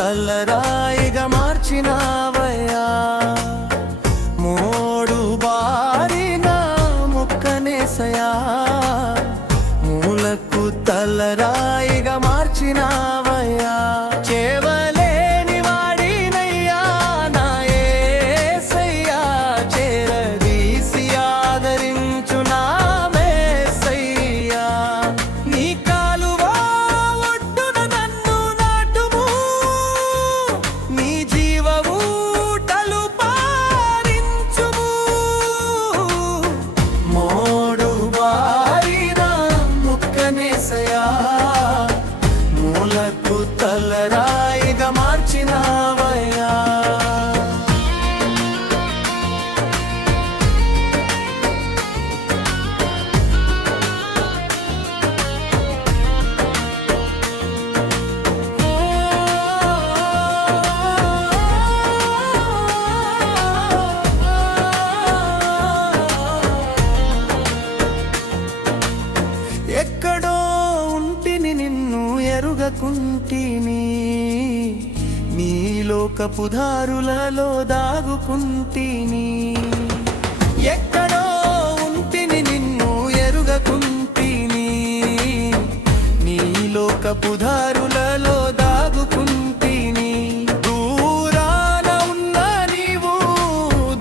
తలరాయిగా మార్చినావయ్యా. Mode బారిన ముక్కనేసయా, మూలకు తలరాయిగా మార్చినావయ్యా. చేవలేని వాడినయ్యా నా యేసయ్యా, చేరదీసి ఆదరించు నా మేసయ్యా. నీ కాలువ ఒడ్డున నన్ను నాటుము, నీ జీవ ఊటలు పారించుము. మోడు బారిన ముక్కనేసయా, మూలకు తలరాయిగా మార్చినావయ్యా. ఎక్కడో ఉంటిని నిన్ను ఎరుగకుంటిని, నీ లోకపు దారులలో దాగుకుంటిని. ఎక్కడో ఉంటిని నిన్ను ఎరుగకుంటిని, నీ లోకపు దారులలో దాగుకుంటిని. దూరాన ఉన్న నీవు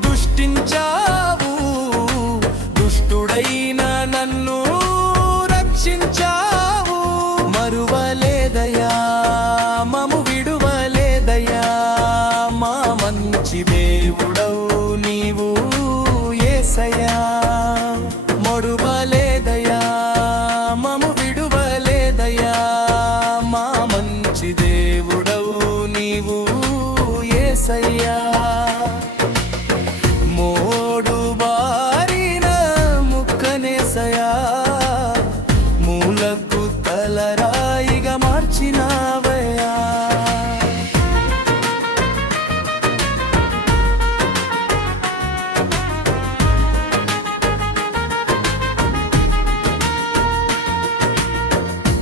దుష్టించావు, దుష్టుడైన నన్ను రక్షించావు. మరువలేదయా, మము విడువలేదయా, మా మంచి దేవుడవు నీవు యేసయ్యా. మరువలేదయా, మము విడువలేదయా, మా మంచి దేవుడవు నీవు యేసయ్యా. మోడు బారిన ముక్కనేసయా, మూలకు తలరాయిగా మార్చినావయ్యా.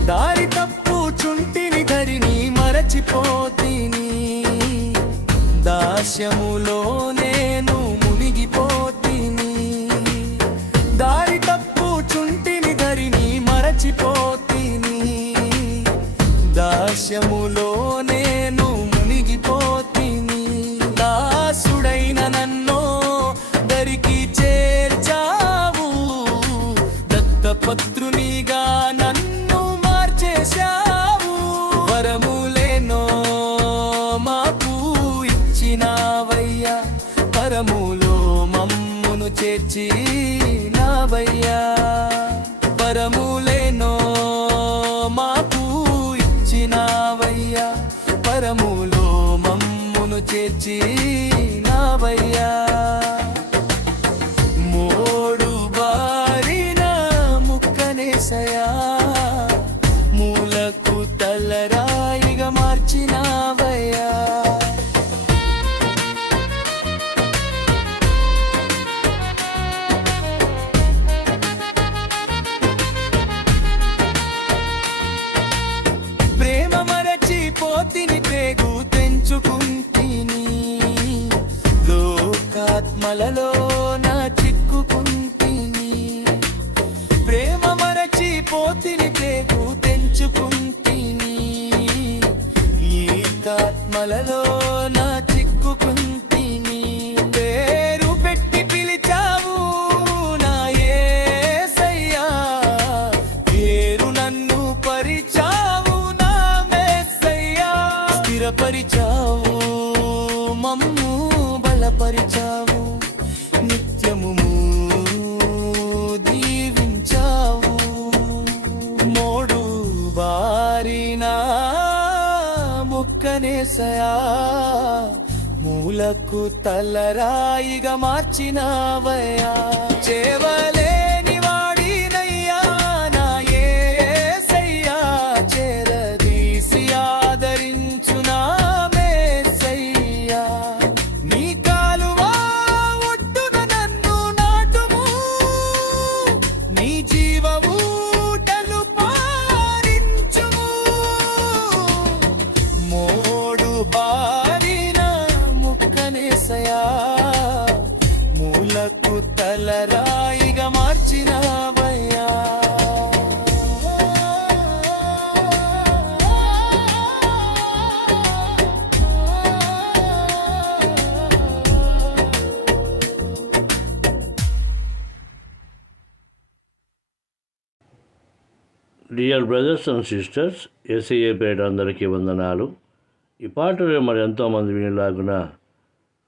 దారి తప్పుచుంటిని ధరిని మరచిపోతిని, దాస్యములో నేను మునిగిపోతిని. దారి తప్పుచుంటిని ధరిని మరచిపోతిని, దాస్యములో నేను మునిగిపోతిని. దాసుడైన నన్ను దరికి చేర్చావు, దత్తపత్రునిగా నన్ను మార్చేశావు. వరములేనో మాకు ఇచ్చినావయ్యా, పరములో మమ్మును చేర్చినావయ్యా. పరములేనో మాకు ఇచ్చినావయ్యా, పరములో మమ్మును చేర్చినావయ్యా. మోడు బారిన ముక్కనేసయా, మూలకు తలరాయిగా మార్చినావయ్యా. ప్రేమ మరచిపోతిని, పేగు తెంచుకుంటిని, లోకాత్మలలో నా చిక్కుకుంటిని. ప్రేమ మరచిపోతిని, పేగు తెంచుకుంటిని, లోకాత్మలలో నా చిక్కుకుంటిని. పేరు పెట్టి పిలిచావు నా యేసయ్యా, పేరు నన్ను పరిచావు నా మేసయ్యా. స్థిరపరిచావు, మమ్ము బలపరిచావు, నిత్యము దీవించావు. మోడు బారిన ముక్కనేసయా, మూలకు తలరాయిగా మార్చినావయ్యా. చేవలేని వాడినయ్యా నా యేసయ్యా, చేరదీసి ఆదరించు నా మేసయ్యా. నీ కాలువ ఒడ్డున నన్ను నాటుము, నీ జీవ ఊటలు పారించుము. మోడు dear brothers and sisters, Yesayya పేట అందరికీ వందనాలు. ఈ పాటలు మరి ఎంతోమంది వినేలాగున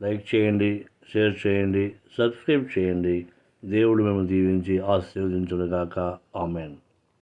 లైక్ చేయండి, షేర్ చేయండి, సబ్స్క్రైబ్ చేయండి. దేవుడు మేము దీవించి ఆశీర్వదించునుగాక. ఆమెన్.